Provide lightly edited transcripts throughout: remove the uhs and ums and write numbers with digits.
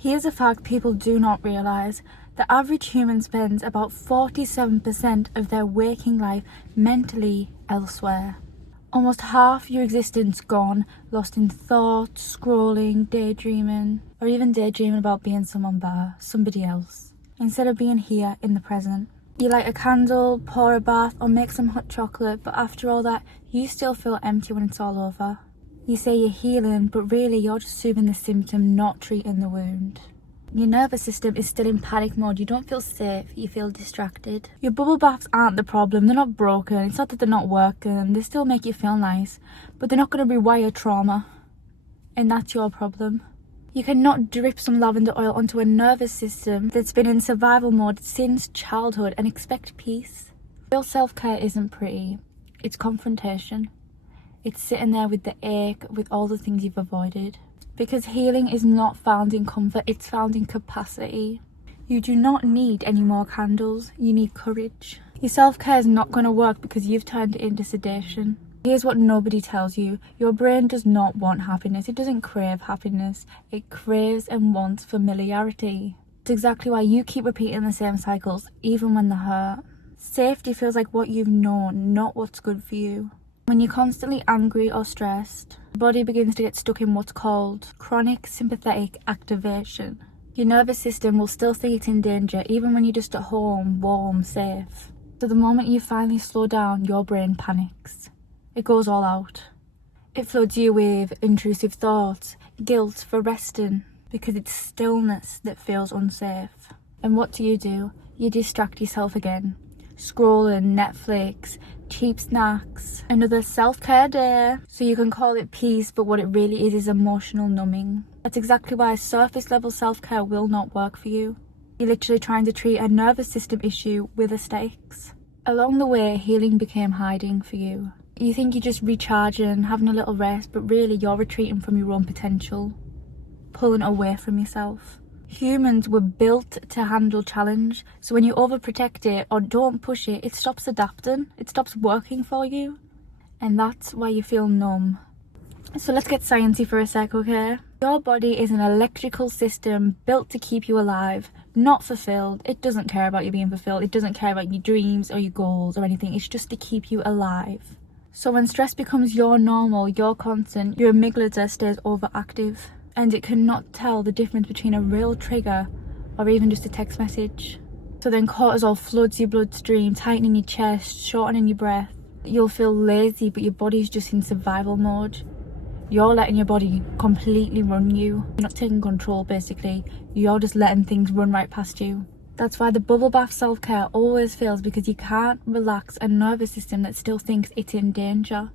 Here's a fact people do not realise. The average human spends about 47% of their waking life mentally elsewhere. Almost half your existence gone, lost in thoughts, scrolling, daydreaming, or even daydreaming about being somebody else, instead of being here in the present. You light a candle, pour a bath, or make some hot chocolate, but after all that, you still feel empty when it's all over. You say you're healing, but really you're just soothing the symptom, not treating the wound. Your nervous system is still in panic mode. You don't feel safe, you feel distracted. Your bubble baths aren't the problem, they're not broken. It's not that they're not working, they still make you feel nice, but they're not going to rewire trauma. And that's your problem. You cannot drip some lavender oil onto a nervous system that's been in survival mode since childhood and expect peace. Real self-care isn't pretty, it's confrontation. It's sitting there with the ache, with all the things you've avoided. Because healing is not found in comfort, it's found in capacity. You do not need any more candles, you need courage. Your self-care is not going to work because you've turned it into sedation. Here's what nobody tells you. Your brain does not want happiness, it doesn't crave happiness. It craves and wants familiarity. It's exactly why you keep repeating the same cycles, even when they hurt. Safety feels like what you've known, not what's good for you. When you're constantly angry or stressed, the body begins to get stuck in what's called chronic sympathetic activation. Your nervous system will still think it's in danger even when you're just at home, warm, safe. So the moment you finally slow down, your brain panics. It goes all out. It floods you with intrusive thoughts, guilt for resting, because it's stillness that feels unsafe. And what do? You distract yourself again. Scrolling, Netflix, cheap snacks, another self-care day. So you can call it peace, but what it really is emotional numbing. That's exactly why surface level self-care will not work for you. You're literally trying to treat a nervous system issue with aesthetics. Along the way, healing became hiding for you. You think you're just recharging, having a little rest, but really you're retreating from your own potential, pulling away from yourself. Humans were built to handle challenge, so when you overprotect it or don't push it, it stops adapting, it stops working for you, and that's why you feel numb. So let's get sciencey for a sec, okay? Your body is an electrical system built to keep you alive, not fulfilled. It doesn't care about you being fulfilled, it doesn't care about your dreams or your goals or anything, it's just to keep you alive. So when stress becomes your normal, your constant, your amygdala stays overactive. And it cannot tell the difference between a real trigger or even just a text message. So then cortisol floods your bloodstream, tightening your chest, shortening your breath. You'll feel lazy, but your body's just in survival mode. You're letting your body completely run you. You're not taking control, basically. You're just letting things run right past you. That's why the bubble bath self-care always fails, because you can't relax a nervous system that still thinks it's in danger.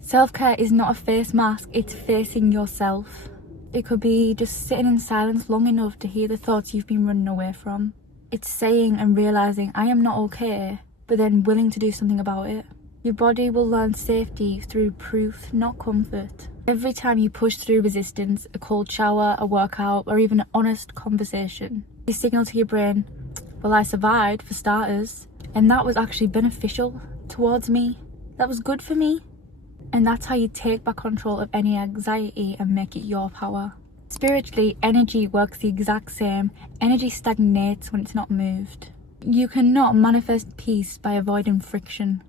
Self-care is not a face mask, it's facing yourself. It could be just sitting in silence long enough to hear the thoughts you've been running away from. It's saying and realising, I am not okay, but then willing to do something about it. Your body will learn safety through proof, not comfort. Every time you push through resistance, a cold shower, a workout, or even an honest conversation, you signal to your brain, well, I survived for starters, and that was actually beneficial towards me. That was good for me. And that's how you take back control of any anxiety and make it your power. Spiritually, energy works the exact same. Energy stagnates when it's not moved. You cannot manifest peace by avoiding friction.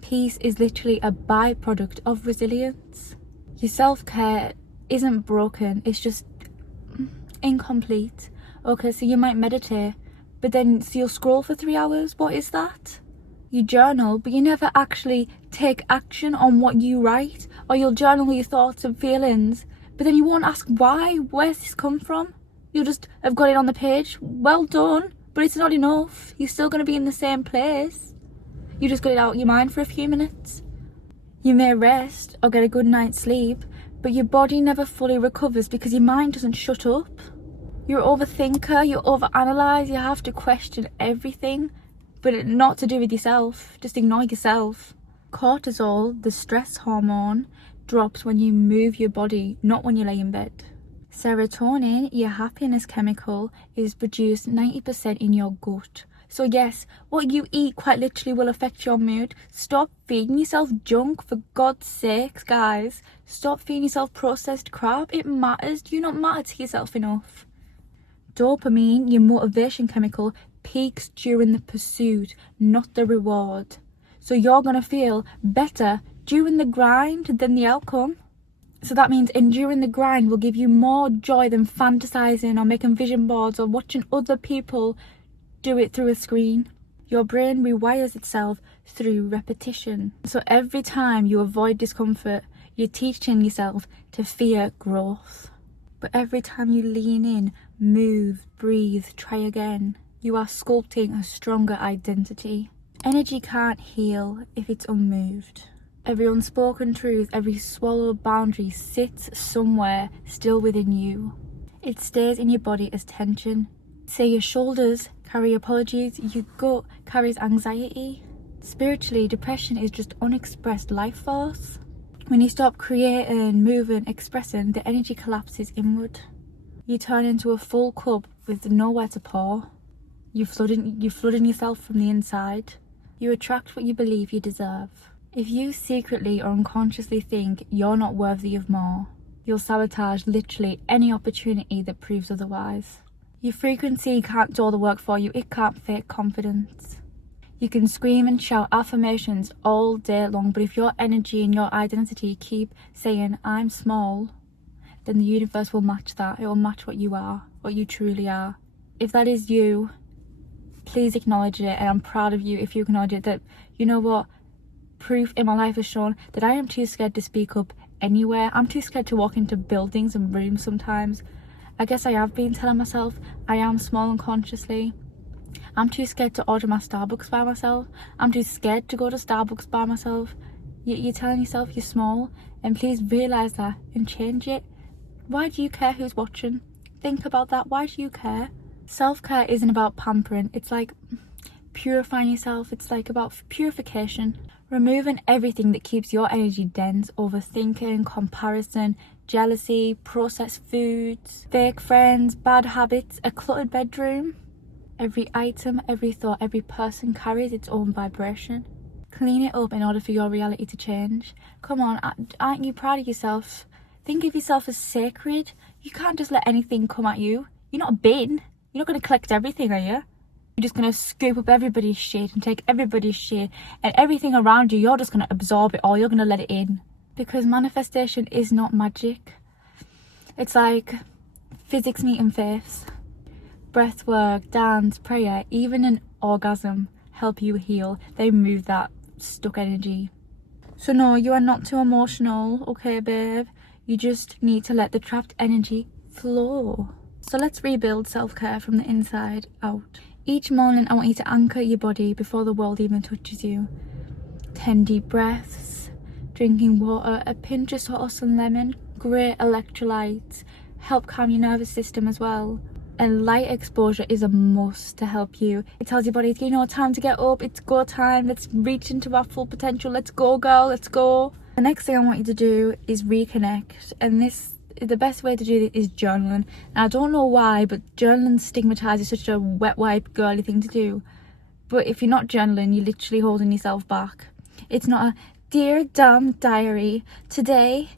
Peace is literally a byproduct of resilience. Your self-care isn't broken, it's just incomplete. Okay, so you might meditate, but then so you'll scroll for 3 hours. What is that? You journal, but you never actually take action on what you write. Or you'll journal your thoughts and feelings, but then you won't ask why. Where's this come from? You'll just have got it on the page. Well done, but it's not enough. You're still going to be in the same place. You just got it out of your mind for a few minutes. You may rest or get a good night's sleep, but your body never fully recovers because your mind doesn't shut up. You're an overthinker, you overanalyze, you have to question everything. But not to do with yourself, just ignore yourself. Cortisol, the stress hormone, drops when you move your body, not when you lay in bed. Serotonin, your happiness chemical, is produced 90% in your gut. So yes, what you eat quite literally will affect your mood. Stop feeding yourself junk, for God's sakes, guys. Stop feeding yourself processed crap. It matters. Do you not matter to yourself enough? Dopamine, your motivation chemical, peaks during the pursuit, not the reward. So you're going to feel better during the grind than the outcome. So that means enduring the grind will give you more joy than fantasizing or making vision boards or watching other people do it through a screen. Your brain rewires itself through repetition. So every time you avoid discomfort, you're teaching yourself to fear growth. But every time you lean in, move, breathe, try again, you are sculpting a stronger identity. Energy can't heal if it's unmoved. Every unspoken truth, every swallowed boundary sits somewhere still within you. It stays in your body as tension. Say your shoulders carry apologies, your gut carries anxiety. Spiritually, depression is just unexpressed life force. When you stop creating, moving, expressing, the energy collapses inward. You turn into a full cup with nowhere to pour. You're flooding yourself from the inside. You attract what you believe you deserve. If you secretly or unconsciously think you're not worthy of more, you'll sabotage literally any opportunity that proves otherwise. Your frequency can't do all the work for you. It can't fake confidence. You can scream and shout affirmations all day long, but if your energy and your identity keep saying, I'm small, then the universe will match that. It will match what you are, what you truly are. If that is you, please acknowledge it, and I'm proud of you if you acknowledge it. That, you know what, proof in my life has shown that I am too scared to speak up anywhere. I'm too scared to walk into buildings and rooms sometimes. I guess I have been telling myself I am small unconsciously. I'm too scared to order my Starbucks by myself. I'm too scared to go to Starbucks by myself. You're telling yourself you're small, and please realise that and change it. Why do you care who's watching? Think about that. Why do you care? Self-care isn't about pampering. It's like purifying yourself. It's like about purification. Removing everything that keeps your energy dense, overthinking, comparison, jealousy, processed foods, fake friends, bad habits, a cluttered bedroom. Every item, every thought, every person carries its own vibration. Clean it up in order for your reality to change. Come on, aren't you proud of yourself? Think of yourself as sacred. You can't just let anything come at you. You're not a bin. You're not going to collect everything, are you? You're just going to scoop up everybody's shit and take everybody's shit, and everything around you, you're just going to absorb it all. You're going to let it in. Because manifestation is not magic. It's like physics meeting faiths. Breath work, dance, prayer, even an orgasm help you heal. They remove that stuck energy. So no, you are not too emotional, okay babe? You just need to let the trapped energy flow. So let's rebuild self-care from the inside out. Each morning I want you to anchor your body before the world even touches you. 10 deep breaths, drinking water, a pinch of salt or some lemon, great electrolytes, help calm your nervous system as well. And light exposure is a must to help you. It tells your body, you know, time to get up, it's go time, let's reach into our full potential, let's go girl, let's go. The next thing I want you to do is reconnect, and the best way to do this is journaling. And I don't know why, but journaling stigmatized is such a wet wipe girly thing to do. But if you're not journaling, you're literally holding yourself back. It's not a dear dumb diary. Today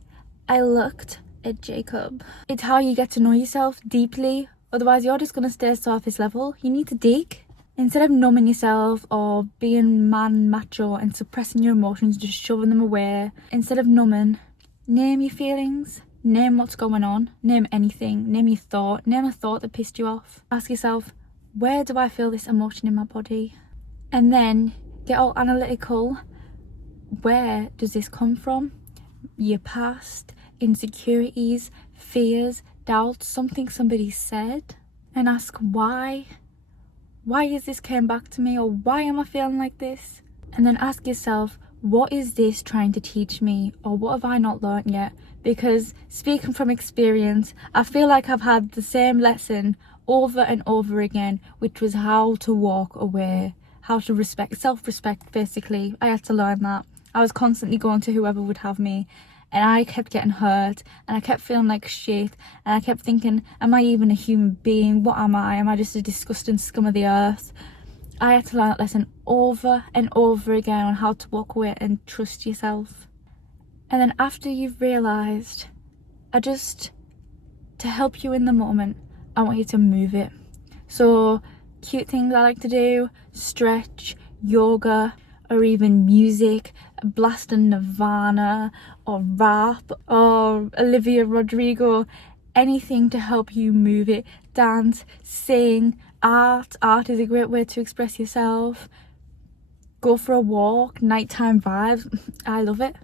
I looked at Jacob. It's how you get to know yourself deeply. Otherwise, you're just going to stay surface level. You need to dig. Instead of numbing yourself or being man macho and suppressing your emotions, just shoving them away. Instead of numbing, name your feelings. Name what's going on. Name anything. Name your thought. Name a thought that pissed you off. Ask yourself, where do I feel this emotion in my body? And then get all analytical. Where does this come from? Your past, insecurities, fears, doubts, something somebody said, and ask why is this came back to me, or why am I feeling like this? And then ask yourself, what is this trying to teach me, or what have I not learned yet? Because speaking from experience, I feel like I've had the same lesson over and over again, which was how to walk away, how to respect, self-respect basically. I had to learn that. I was constantly going to whoever would have me, and I kept getting hurt, and I kept feeling like shit, and I kept thinking, am I even a human being? What am I? Am I just a disgusting scum of the earth? I had to learn that lesson over and over again on how to walk away and trust yourself. And then after you've realised, to help you in the moment, I want you to move it. So cute things I like to do: stretch, yoga, or even music, blasting Nirvana or rap or Olivia Rodrigo, anything to help you move it. Dance, sing, art is a great way to express yourself. Go for a walk, nighttime vibes, I love it.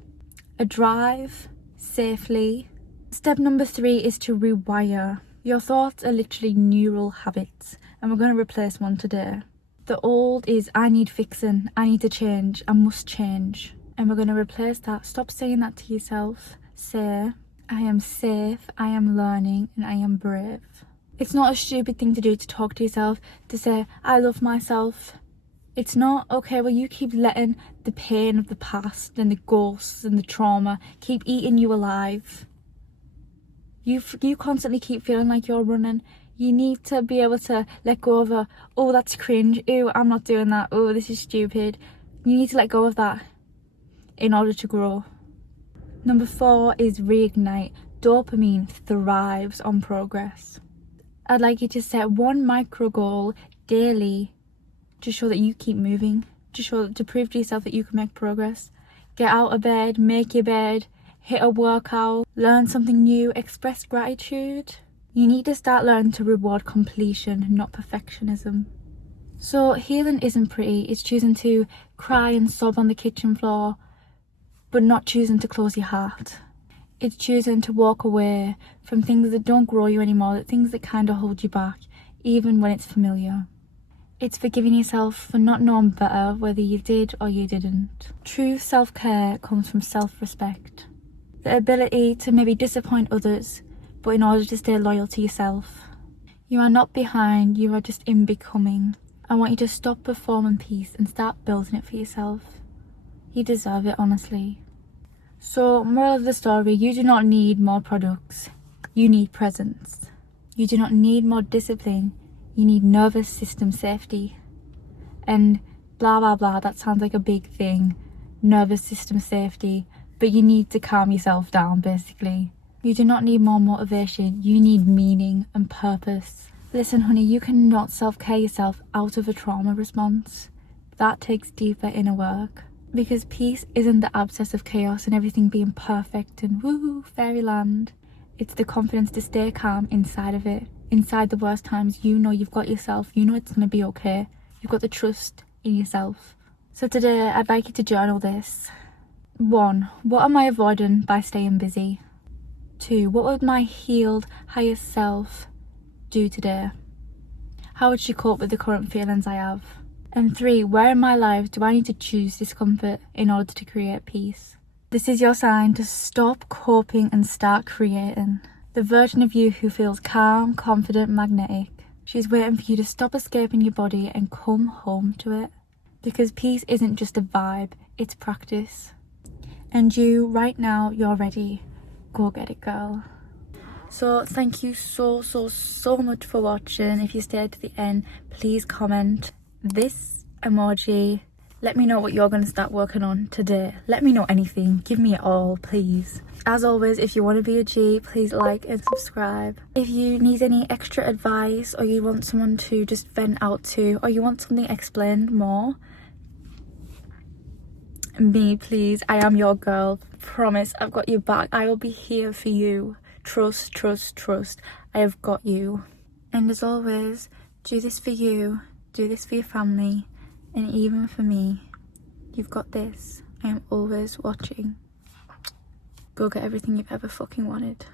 A drive safely. Step number 3 is to rewire. Your thoughts are literally neural habits, and we're going to replace one today. The old is I need fixing, I need to change, I must change. And we're going to replace that. Stop saying that to yourself. Say, I am safe, I am learning, and I am brave. It's not a stupid thing to do to talk to yourself, to say, I love myself. It's not. Okay, well, you keep letting the pain of the past and the ghosts and the trauma keep eating you alive. You constantly keep feeling like you're running. You need to be able to let go of oh, that's cringe, ooh, I'm not doing that, oh, this is stupid. You need to let go of that in order to grow. Number 4 is reignite. Dopamine thrives on progress. I'd like you to set one micro goal daily to show that you keep moving, to prove to yourself that you can make progress. Get out of bed, make your bed, hit a workout, learn something new, express gratitude. You need to start learning to reward completion, not perfectionism. So healing isn't pretty. It's choosing to cry and sob on the kitchen floor, but not choosing to close your heart. It's choosing to walk away from things that don't grow you anymore, things that kind of hold you back, even when it's familiar. It's forgiving yourself for not knowing better, whether you did or you didn't. True self-care comes from self-respect. The ability to maybe disappoint others, but in order to stay loyal to yourself. You are not behind, you are just in becoming. I want you to stop performing peace and start building it for yourself. You deserve it, honestly. So, moral of the story, you do not need more products. You need presence. You do not need more discipline. You need nervous system safety. And blah blah blah, that sounds like a big thing. Nervous system safety. But you need to calm yourself down, basically. You do not need more motivation. You need meaning and purpose. Listen, honey, you cannot self-care yourself out of a trauma response. That takes deeper inner work. Because peace isn't the absence of chaos and everything being perfect and woo, fairyland. It's the confidence to stay calm inside of it. Inside the worst times, you know you've got yourself. You know it's going to be okay. You've got the trust in yourself. So today, I'd like you to journal this. 1. What am I avoiding by staying busy? 2. What would my healed higher self do today? How would she cope with the current feelings I have? And 3. Where in my life do I need to choose discomfort in order to create peace? This is your sign to stop coping and start creating. The version of you who feels calm, confident, magnetic. She's waiting for you to stop escaping your body and come home to it. Because peace isn't just a vibe, it's practice. And you, right now, you're ready. Go get it, girl. So thank you so much for watching. If you stayed to the end, please comment this emoji. Let me know what you're going to start working on today. Let me know anything. Give me it all, please. As always, if you want to be a G, please like and subscribe. If you need any extra advice, or you want someone to just vent out to, or you want something explained more, me, please. I am your girl. Promise, I've got your back. I will be here for you. Trust. I have got you. And as always, do this for you. Do this for your family. And even for me. You've got this. I am always watching. Go get everything you've ever fucking wanted.